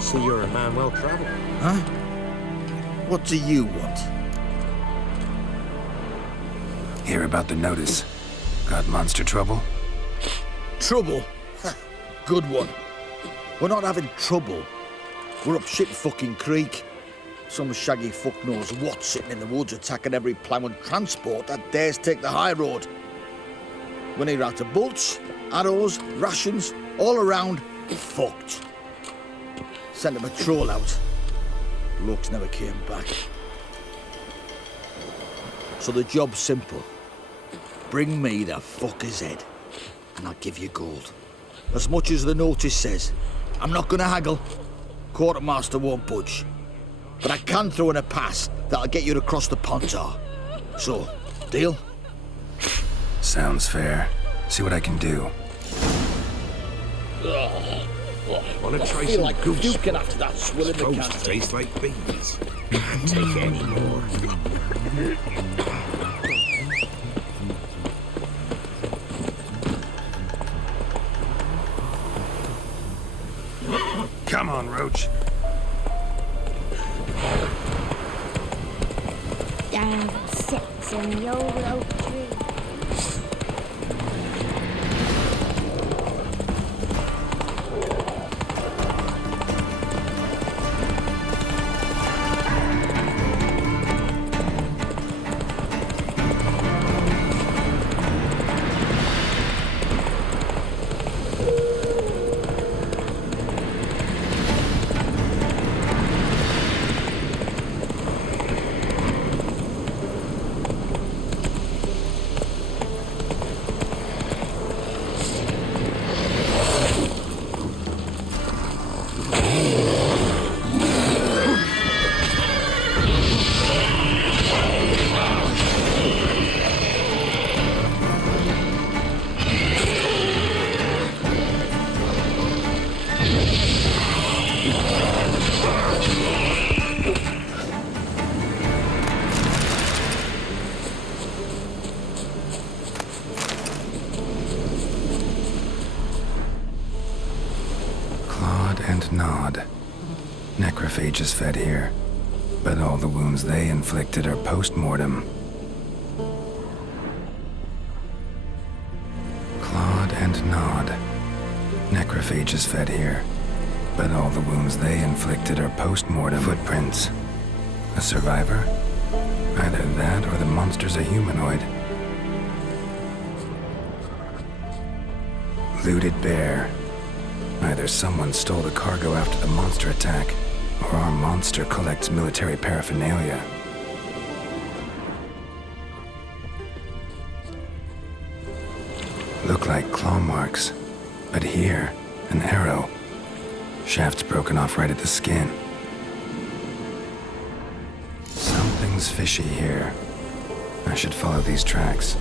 So you're a man well-travelled. Huh? What do you want? Hear about the notice. Got monster trouble? Trouble? Good one. We're not having trouble. We're up shit fucking creek. Some shaggy fuck knows what sitting in the woods attacking every plough and transport that dares take the high road. We need out of bolts, arrows, rations, all around, fucked. Sent a patrol out. Blokes never came back. So the job's simple. Bring me the fucker's head, and I'll give you gold. As much as the notice says. I'm not gonna haggle. Quartermaster won't budge. But I can throw in a pass that'll get you across the Pontar. So, deal? Sounds fair. See what I can do. Wanna try some like goose? puking after that swill in the Supposed can. to taste like beans. Can't take any more. Come on, Roach. Down sits in the old oak tree. And nod. Necrophages fed here, but all the wounds they inflicted are post-mortem. Clawed and nod. Necrophages fed here, but all the wounds they inflicted are post-mortem. Footprints. A survivor? Either that or the monster's a humanoid. Looted bear. Either someone stole the cargo after the monster attack, or our monster collects military paraphernalia. Look like claw marks, but here, an arrow. Shaft's broken off right at the skin. Something's fishy here. I should follow these tracks.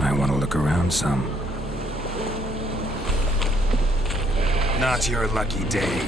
I want to look around some. Not your lucky day.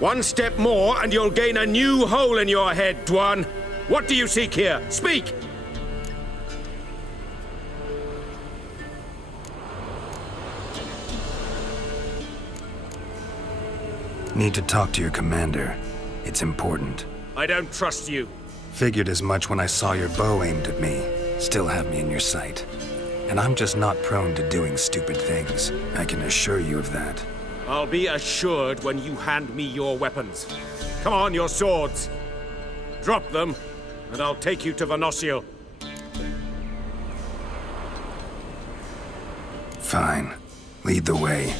One step more and you'll gain a new hole in your head, Dwan. What do you seek here? Speak! Need to talk to your commander. It's important. I don't trust you. Figured as much when I saw your bow aimed at me. Still have me in your sight. And I'm just not prone to doing stupid things. I can assure you of that. I'll be assured when you hand me your weapons. Come on, your swords. Drop them, and I'll take you to Venosio. Fine. Lead the way.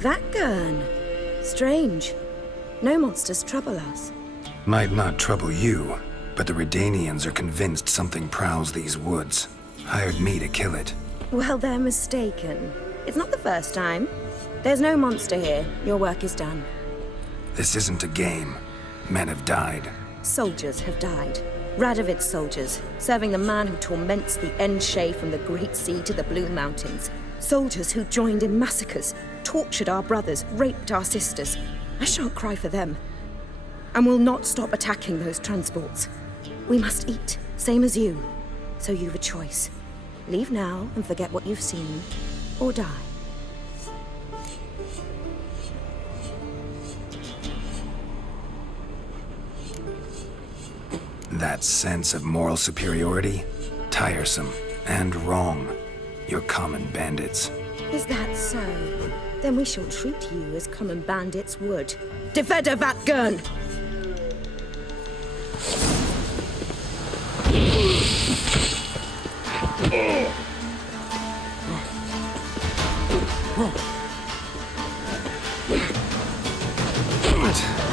That gun. Strange. No monsters trouble us. Might not trouble you, but the Redanians are convinced something prowls these woods. Hired me to kill it. Well, they're mistaken. It's not the first time. There's no monster here. Your work is done. This isn't a game. Men have died. Soldiers have died. Radovid's soldiers, serving the man who torments the Enshe from the Great Sea to the Blue Mountains. Soldiers who joined in massacres, tortured our brothers, raped our sisters. I shan't cry for them. And will not stop attacking those transports. We must eat, same as you. So you've a choice. Leave now and forget what you've seen, or die. That sense of moral superiority? Tiresome and wrong. You're common bandits. Is that so? Then we shall treat you as common bandits would. Defender Vatgern!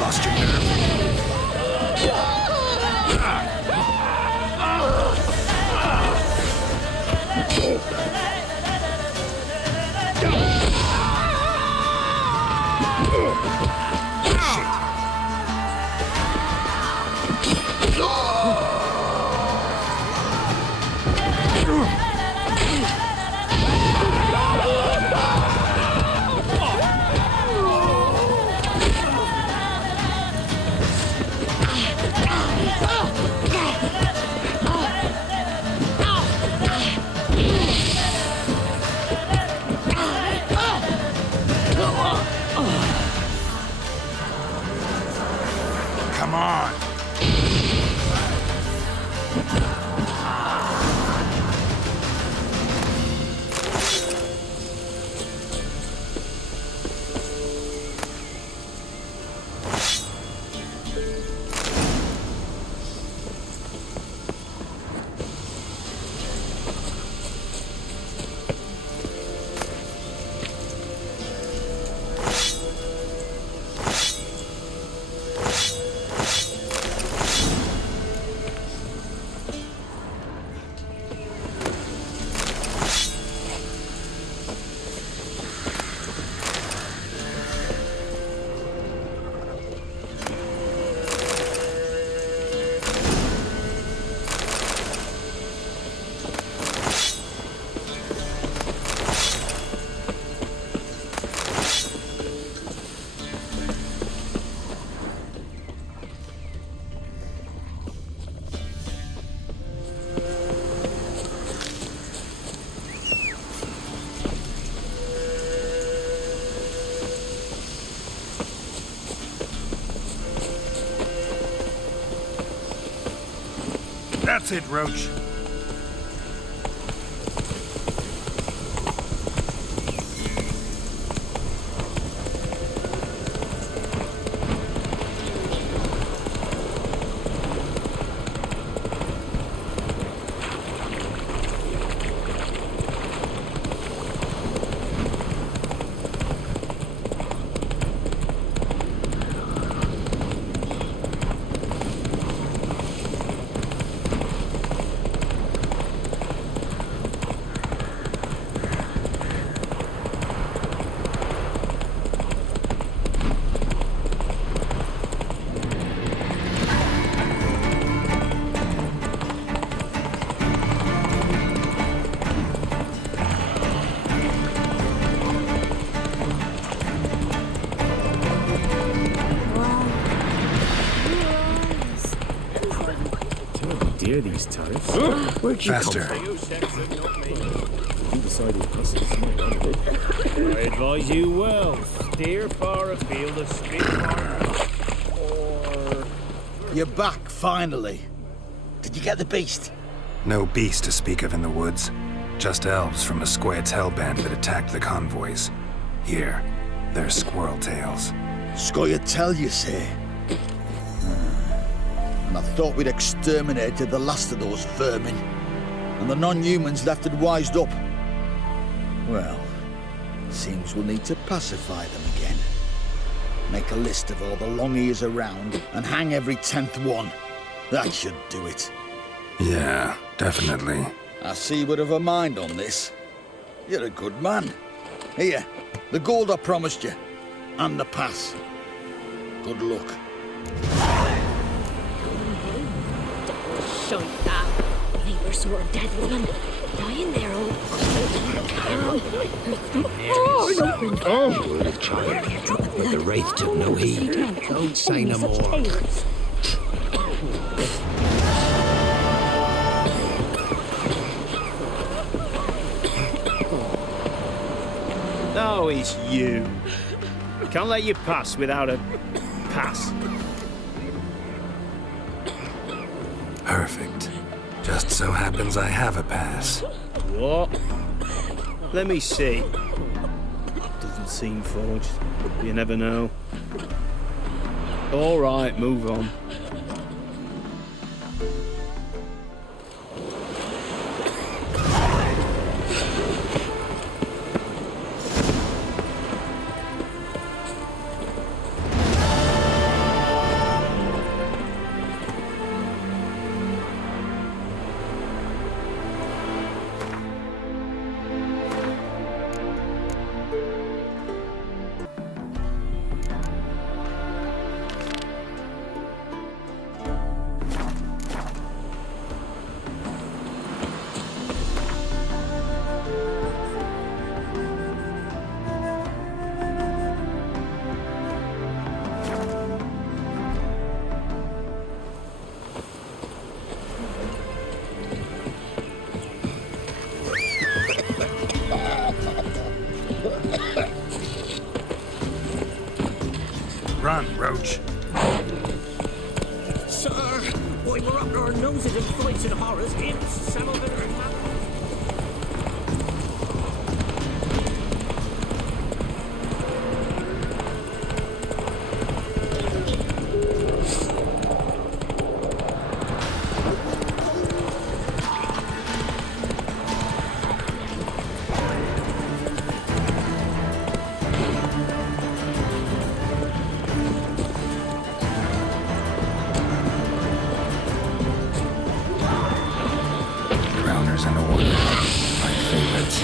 Lost your nerve. Come on. That's it, Roach. Dear these tariffs. Where'd you Faster. come from? You decided this is I advise you well. Steer far afield of Spitfire or You're back, finally. Did you get the beast? No beast to speak of in the woods. Just elves from a Square Tail band that attacked the convoys. Here, they're squirrel tails. Square Tail, you say? And I thought we'd exterminated the last of those vermin. And the non-humans left it wised up. Well, seems we'll need to pacify them again. Make a list of all the long ears around and hang every 10th one. That should do it. Yeah, definitely. I see you would have a mind on this. You're a good man. Here, the gold I promised you. And the pass. Good luck. Shite that. Neighbour sort of dead woman. Lying there, oh. Oh, child. But the wraith took no heed. Don't say no more. No, it's you. Can't let you pass without a pass. Perfect. Just so happens I have a pass. What? Let me see. Doesn't seem forged. You never know. All right, move on. Run, Roach. Sir, boy, we're up to our noses in fights and horrors. Imps, Samuel and Drowners in the water. My favorites.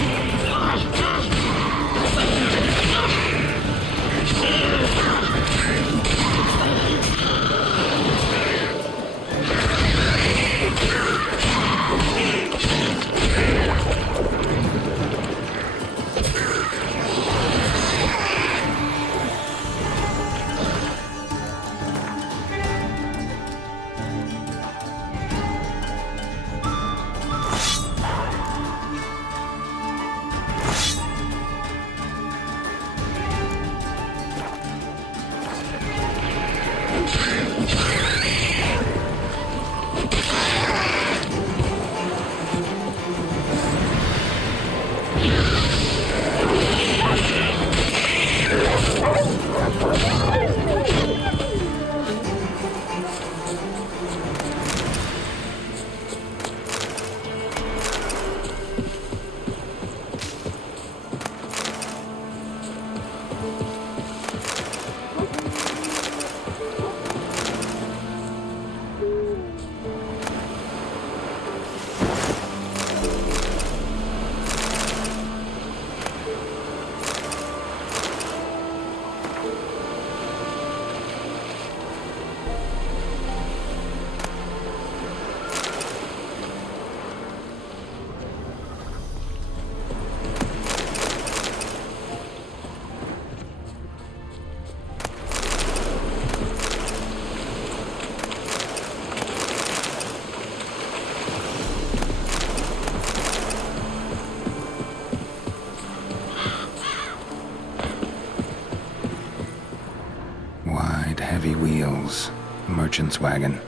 wagon.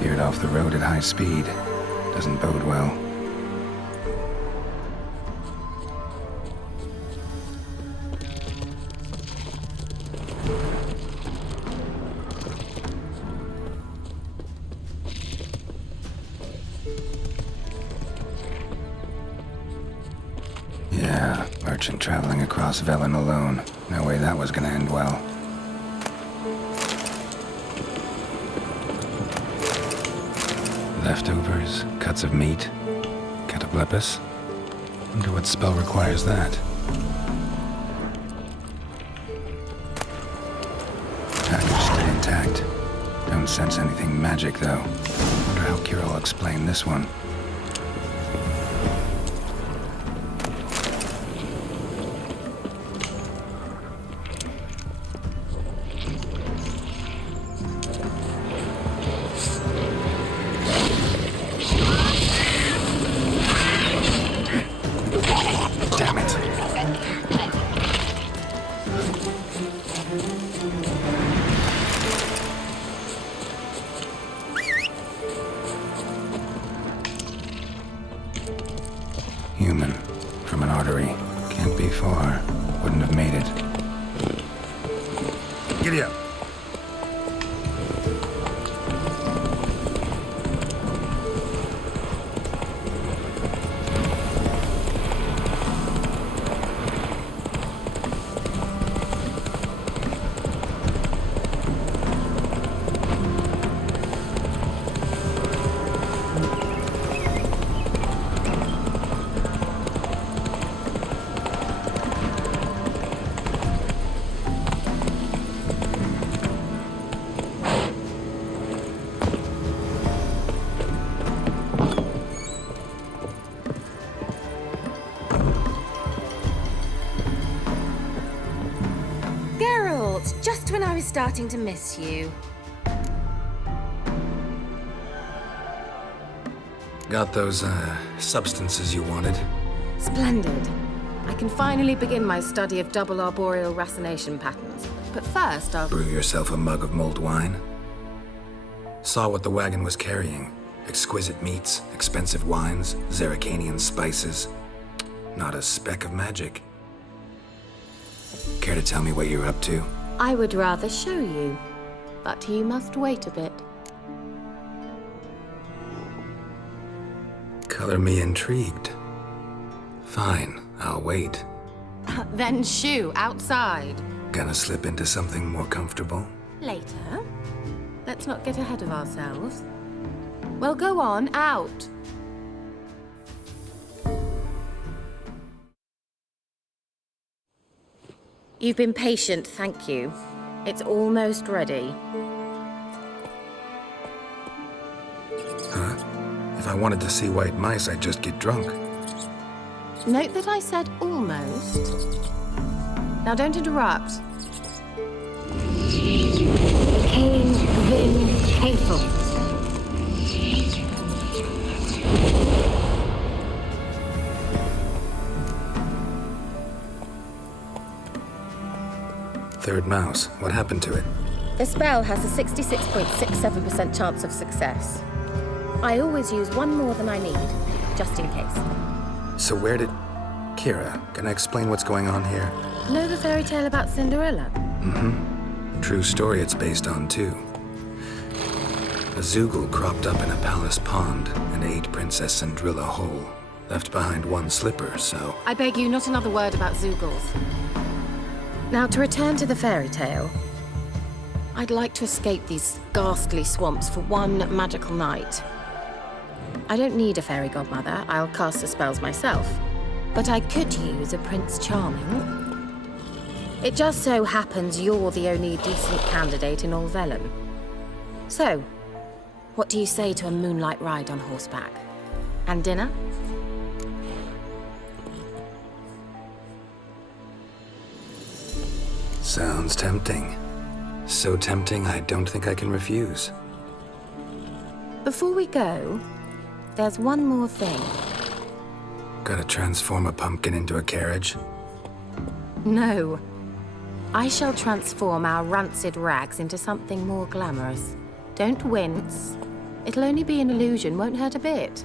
Veered off the road at high speed. Doesn't bode well. Yeah, merchant traveling across Velen alone. No way that was gonna end well. Leftovers, cuts of meat, cataplepis. Wonder what spell requires that. Package still intact. Don't sense anything magic though. Wonder how Kira will explain this one. Human. From an artery. Can't be far. Wouldn't have made it. Giddy up. Just when I was starting to miss you. Got those, substances you wanted? Splendid. I can finally begin my study of double arboreal racination patterns. But first, I'll... Brew yourself a mug of mulled wine? Saw what the wagon was carrying. Exquisite meats, expensive wines, Zerrikanian spices. Not a speck of magic. Care to tell me what you're up to? I would rather show you, but you must wait a bit. Color me intrigued. Fine, I'll wait. Then shoo, outside. Gonna slip into something more comfortable? Later. Let's not get ahead of ourselves. Well, go on, out. You've been patient, thank you. It's almost ready. Huh? If I wanted to see white mice, I'd just get drunk. Note that I said almost. Now don't interrupt. Cain, Vin, Cafel. Third mouse. What happened to it? The spell has a 66.67% chance of success. I always use one more than I need, just in case. So where did... Kira, can I explain what's going on here? Know the fairy tale about Cinderella? Mm-hmm. True story it's based on, too. A Zoogle cropped up in a palace pond and ate Princess Cinderella whole. Left behind one slipper, so... I beg you, not another word about Zoogles. Now, to return to the fairy tale, I'd like to escape these ghastly swamps for one magical night. I don't need a fairy godmother, I'll cast the spells myself. But I could use a Prince Charming. It just so happens you're the only decent candidate in all Velen. So, what do you say to a moonlight ride on horseback? And dinner? Sounds tempting. So tempting, I don't think I can refuse. Before we go, there's one more thing. Gotta transform a pumpkin into a carriage? No. I shall transform our rancid rags into something more glamorous. Don't wince. It'll only be an illusion, won't hurt a bit.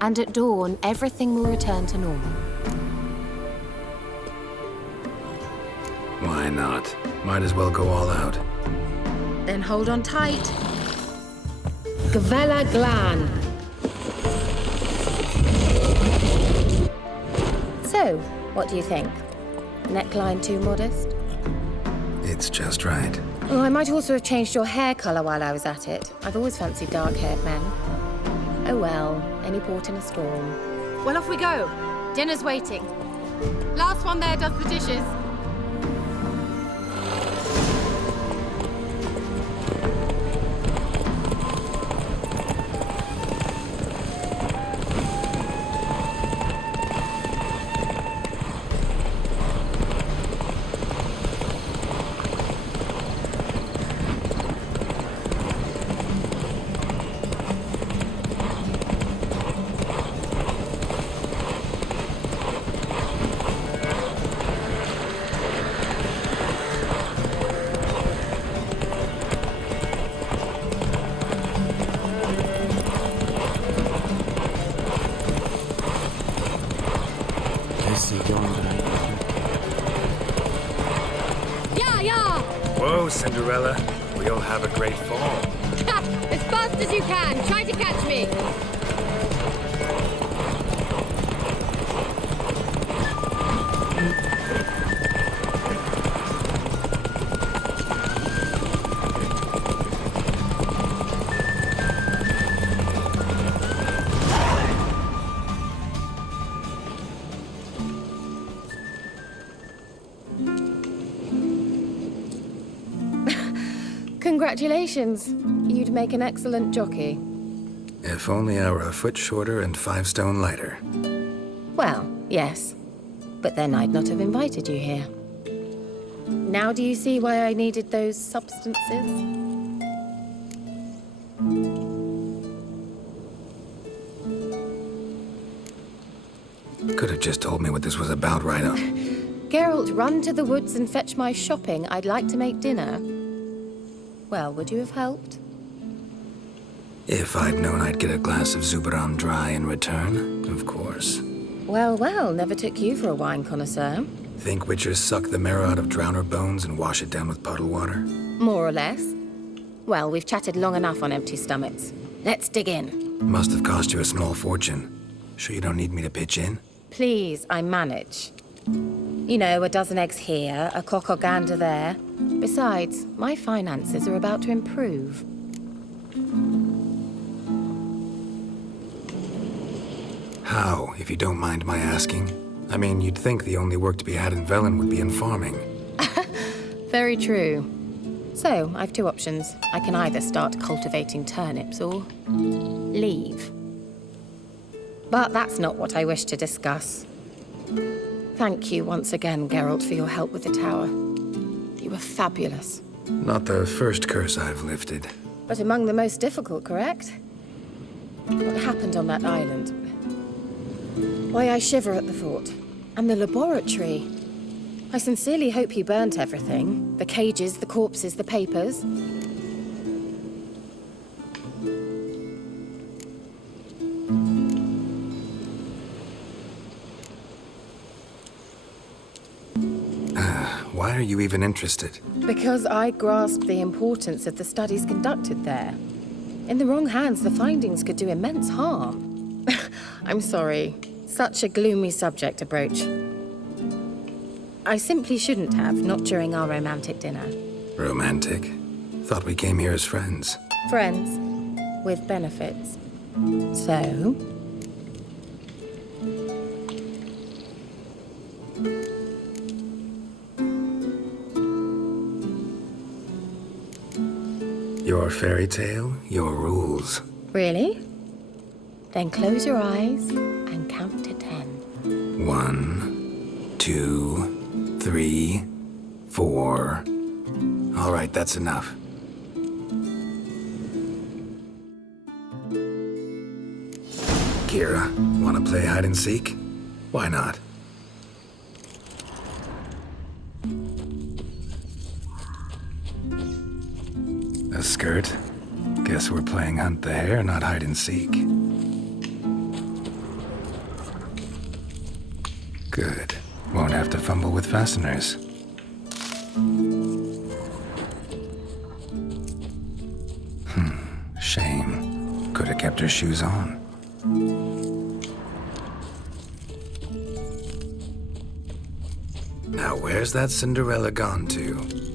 And at dawn, everything will return to normal. Why not? Might as well go all out. Then hold on tight. Gvela Glan. So, what do you think? Neckline too modest? It's just right. Oh, I might also have changed your hair colour while I was at it. I've always fancied dark-haired men. Oh well, any port in a storm. Well, off we go. Dinner's waiting. Last one there does the dishes. Whoa, Cinderella. We'll have a great fall. As fast as you can. Try to catch me. Congratulations. You'd make an excellent jockey. If only I were a foot shorter and 5 stone lighter. Well, yes. But then I'd not have invited you here. Now do you see why I needed those substances? Could have just told me what this was about right up. Geralt, run to the woods and fetch my shopping. I'd like to make dinner. Well, would you have helped? If I'd known I'd get a glass of Zubaram dry in return, of course. Well, well, never took you for a wine connoisseur. Think witchers suck the marrow out of drowner bones and wash it down with puddle water? More or less. Well, we've chatted long enough on empty stomachs. Let's dig in. Must have cost you a small fortune. Sure you don't need me to pitch in? Please, I manage. You know, a dozen eggs here, a cock or gander there. Besides, my finances are about to improve. How, if you don't mind my asking? I mean, you'd think the only work to be had in Velen would be in farming. Very true. So, I've 2 options. I can either start cultivating turnips or leave. But that's not what I wish to discuss. Thank you once again, Geralt, for your help with the tower. You were fabulous. Not the first curse I've lifted. But among the most difficult, correct? What happened on that island? Why, I shiver at the thought. And the laboratory. I sincerely hope you burnt everything. The cages, the corpses, the papers. Why are you even interested? Because I grasp the importance of the studies conducted there. In the wrong hands, the findings could do immense harm. I'm sorry. Such a gloomy subject to broach. I simply shouldn't have, not during our romantic dinner. Romantic? Thought we came here as friends. Friends, with benefits. So? Your Your fairy tale, your rules. Really? Then close your eyes and count to 10. 1, 2, 3, 4. All right, that's enough. Kira, want to play hide and seek? Why not? A skirt? Guess we're playing hunt the hare, not hide and seek. Good. Won't have to fumble with fasteners. Shame. Could have kept her shoes on. Now where's that Cinderella gone to?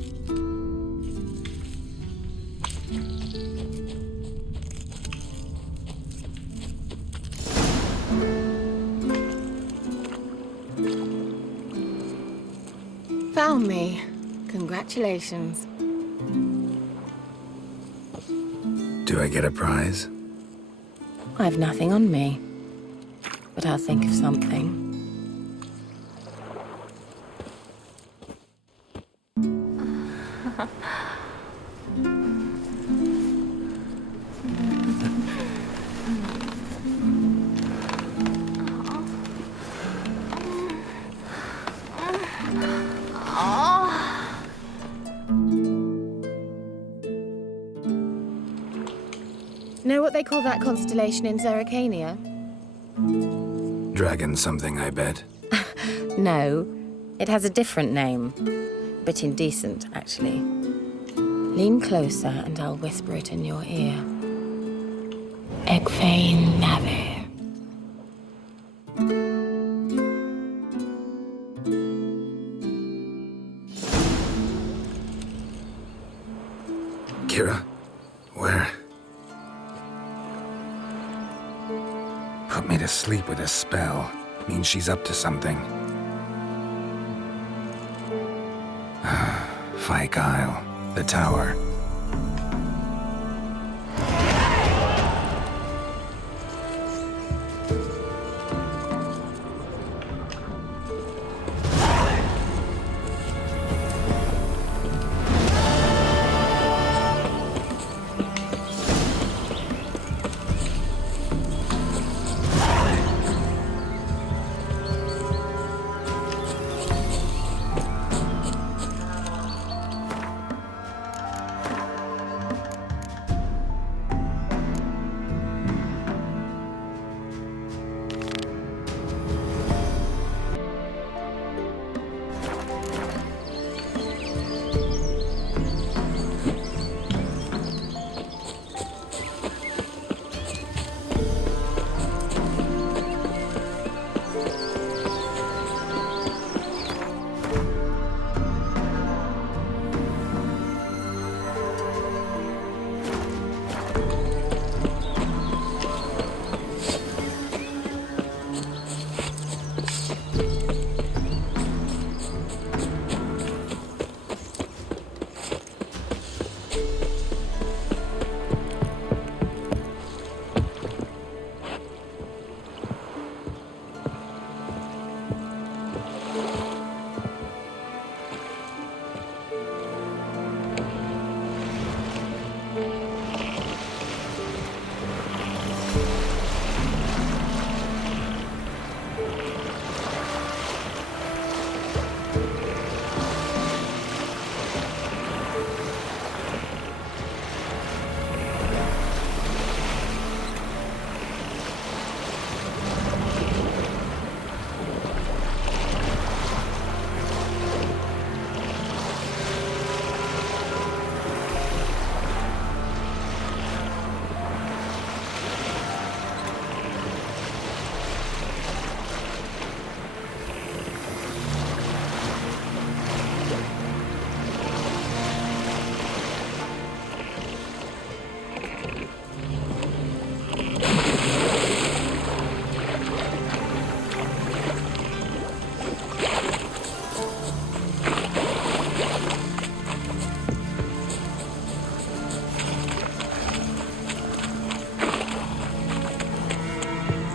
Found me. Congratulations. Do I get a prize? I've nothing on me, but I'll think of something. Know what they call that constellation in Zerrikania? Dragon something, I bet. No, it has a different name. A bit indecent, actually. Lean closer and I'll whisper it in your ear. Egfain Nave. Kira? Where? Put me to sleep with a spell. Means she's up to something. Fyke Isle. The tower.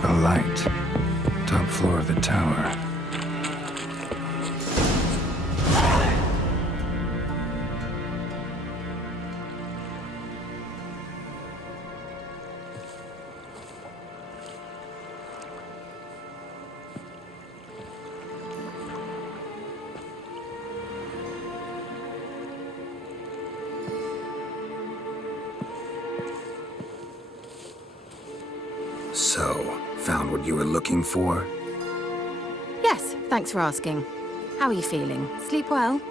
A light. Top floor of the tower. So, found what you were looking for? Yes, thanks for asking. How are you feeling? Sleep well?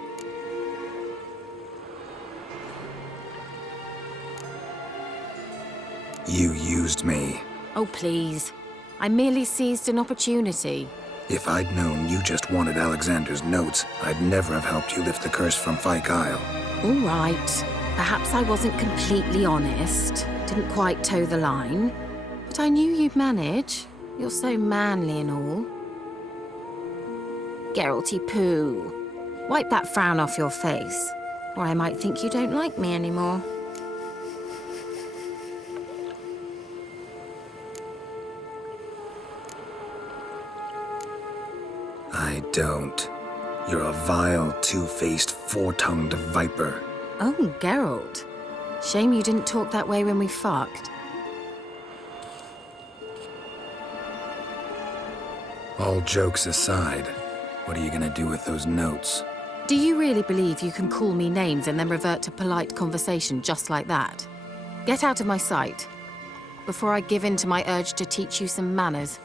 You used me. Oh, please. I merely seized an opportunity. If I'd known you just wanted Alexander's notes, I'd never have helped you lift the curse from Fyke Isle. All right. Perhaps I wasn't completely honest. Didn't quite toe the line. But I knew you'd manage. You're so manly and all. Geralty poo. Wipe that frown off your face, or I might think you don't like me anymore. I don't. You're a vile, two-faced, four-tongued viper. Oh, Geralt. Shame you didn't talk that way when we fucked. All jokes aside, what are you gonna do with those notes? Do you really believe you can call me names and then revert to polite conversation just like that? Get out of my sight, before I give in to my urge to teach you some manners.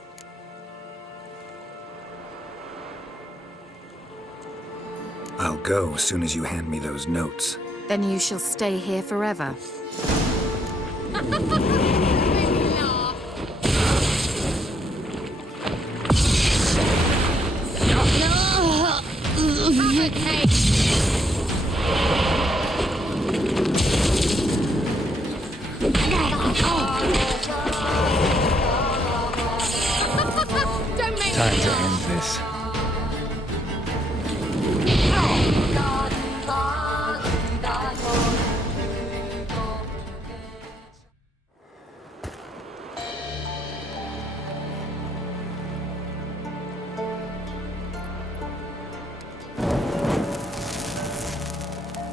I'll go as soon as you hand me those notes. Then you shall stay here forever. Time to end this.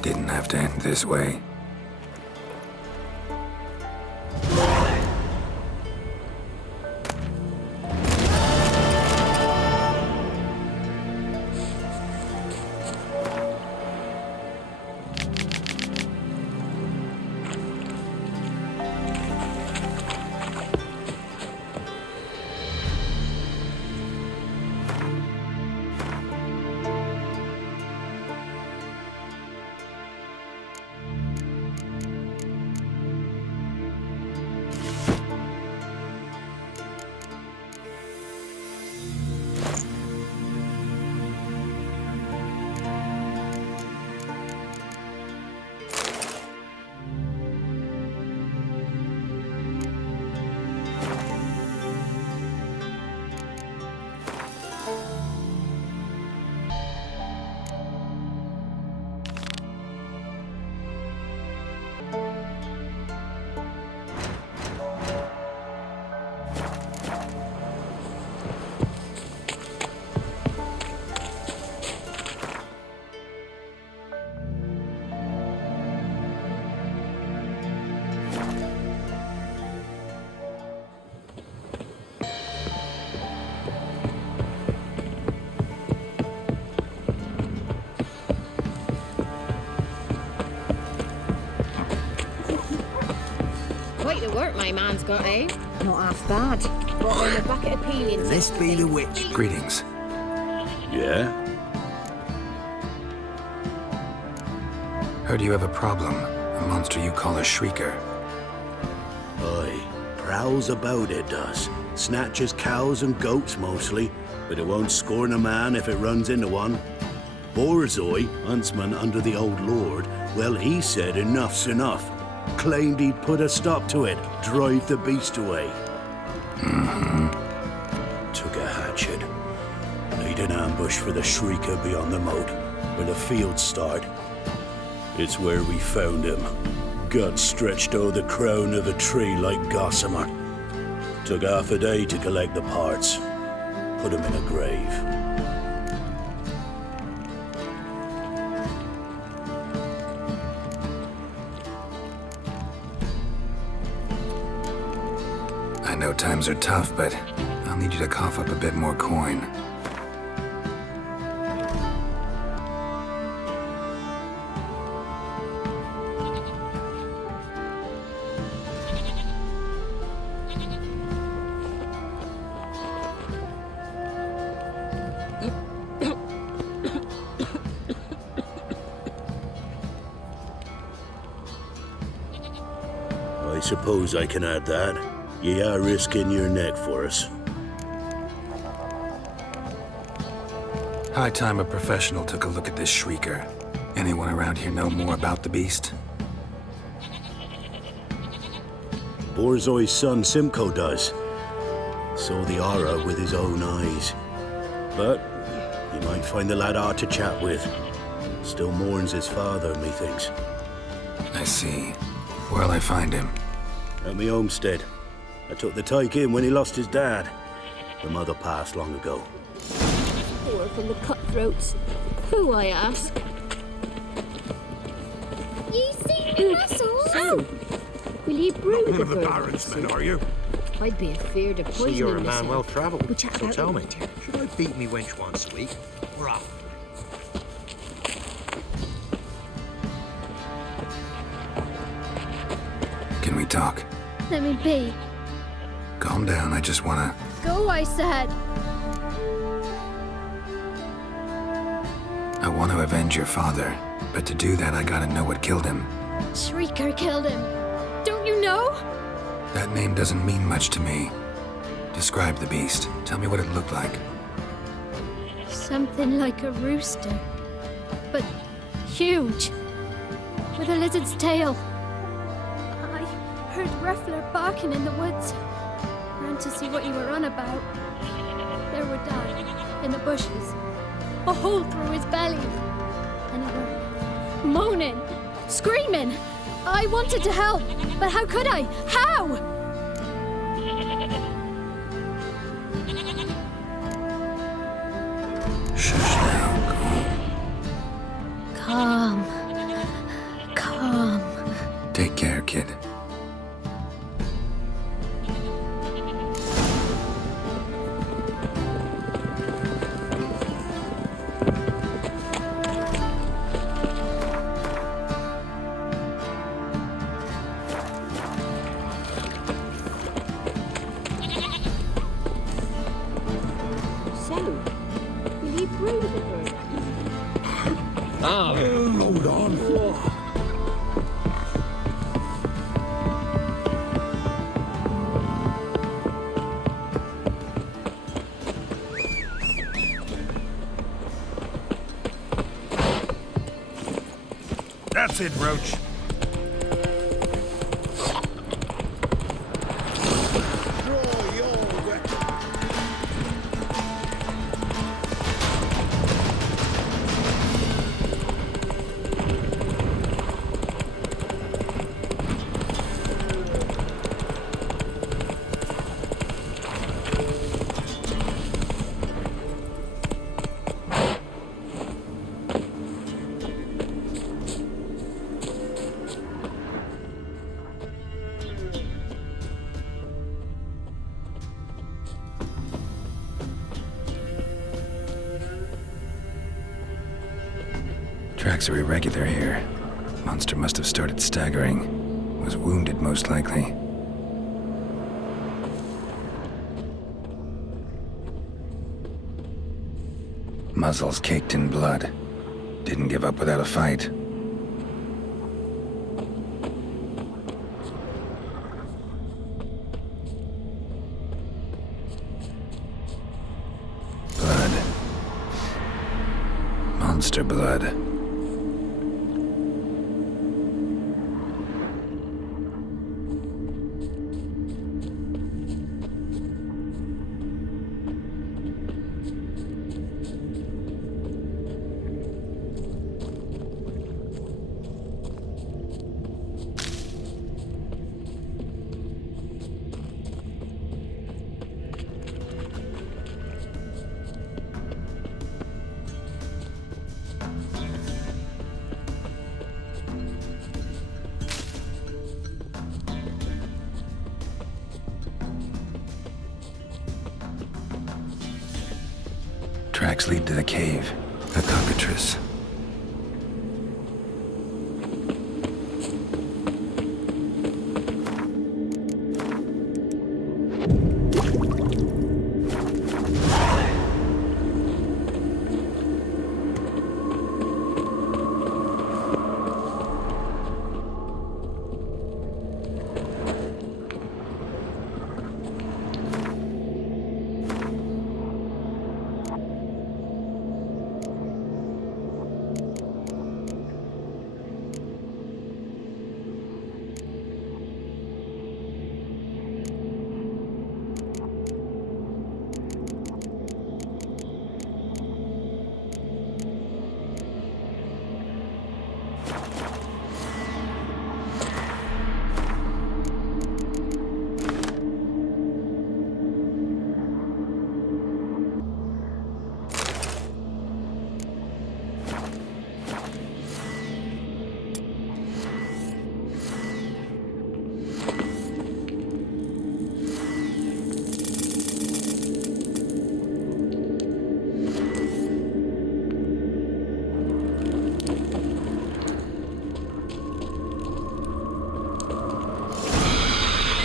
Didn't have to end this way. Quite the work my man's got, eh? Not half bad. Brought in a bucket of peelings. This be the witch. Greetings. Yeah? Heard you have a problem. A monster you call a shrieker. Aye, prowls about it does. Snatches cows and goats mostly, but it won't scorn a man if it runs into one. Borzoi, huntsman under the old lord, well, he said enough's enough. Claimed he'd put a stop to it, drive the beast away. Took a hatchet. Laid an ambush for the shrieker beyond the moat, where the fields start. It's where we found him. Gut stretched o'er the crown of a tree like gossamer. Took half a day to collect the parts. Put them in a grave. I know times are tough, but I'll need you to cough up a bit more coin. I suppose I can add that. You are risking your neck for us. High time a professional took a look at this shrieker. Anyone around here know more about the beast? Borzoi's son Simcoe does. Saw the aura with his own eyes. But you might find the lad hard to chat with. Still mourns his father, methinks. I see. Where'll I find him? At me homestead. I took the tyke in when he lost his dad. The mother passed long ago. Or from the cutthroats. Who, I ask? You see me wrestle? So, will you brew the One of the bird? Baron's men, are you? I'd be afeard of poisoning See, you're a man myself. well travelled. We'll chat So about tell it me, later. should I beat me wench once a week? Or off? Can we talk? Let me be. Calm down, I just wanna... Go, I said. I want to avenge your father, but to do that I gotta know what killed him. Shrieker killed him. Don't you know? That name doesn't mean much to me. Describe the beast. Tell me what it looked like. Something like a rooster. But huge. With a lizard's tail. I heard Ruffler barking in the woods. Ran to see what you were on about. There were Dad, in the bushes. A hole through his belly. And you were moaning, screaming. I wanted to help, but how could I? How? Shush now, Calm. Calm. Take care, kid. So, will you brew the bird? Hold on. That's it, Roach. Tracks are irregular here. Monster must have started staggering. Was wounded, most likely. Muzzle's caked in blood. Didn't give up without a fight. Blood. Monster blood. Tracks lead to the cave. A cockatrice.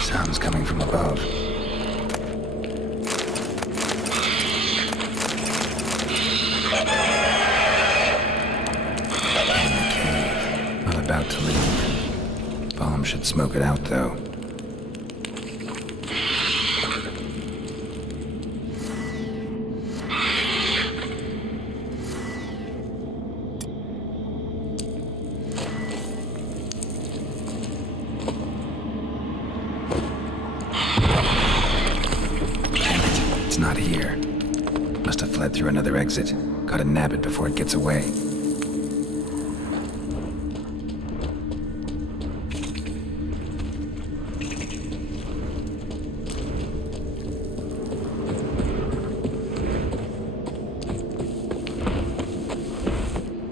Sounds coming from above. Okay, not about to leave. Bomb should smoke it out, though. It's not here. Must have fled through another exit. Gotta nab it before it gets away.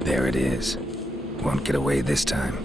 There it is. Won't get away this time.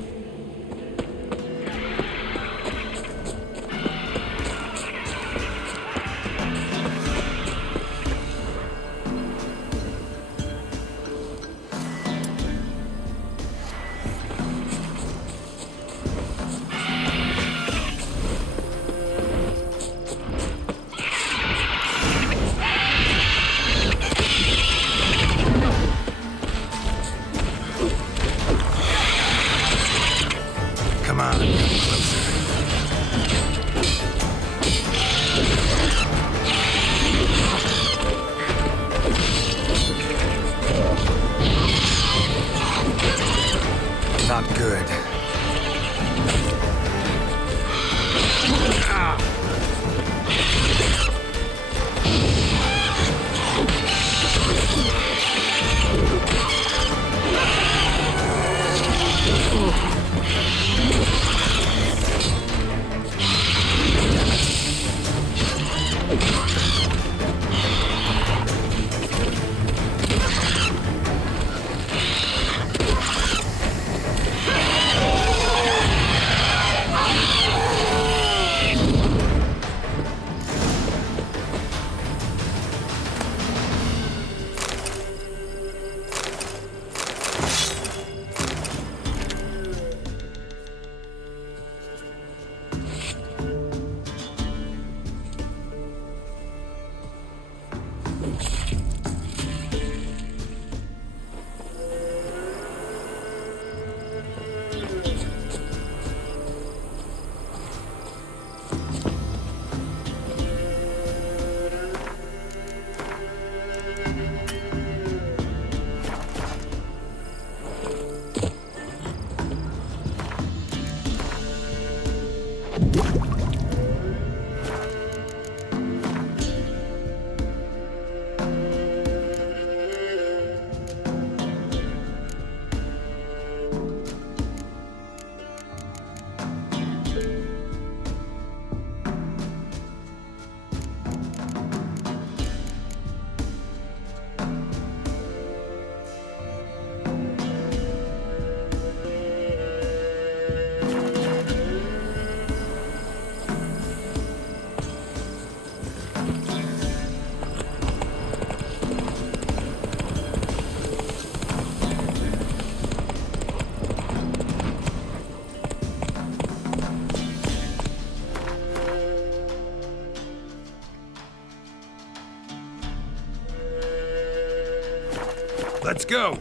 Let's go.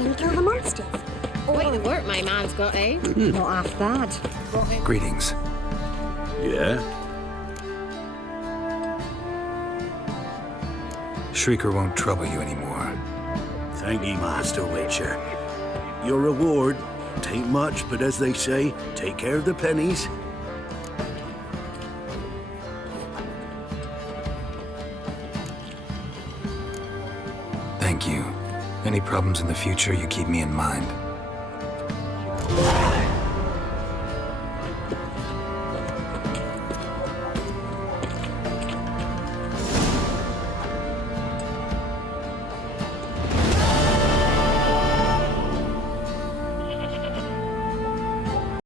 Gonna kill the monsters. Quite the work my man's got, eh? Not half bad. Greetings. Yeah? Shrieker won't trouble you anymore. Thank ye, Master Witcher. Your reward, tain't much, but as they say, take care of the pennies. Thank you. Any problems in the future, you keep me in mind.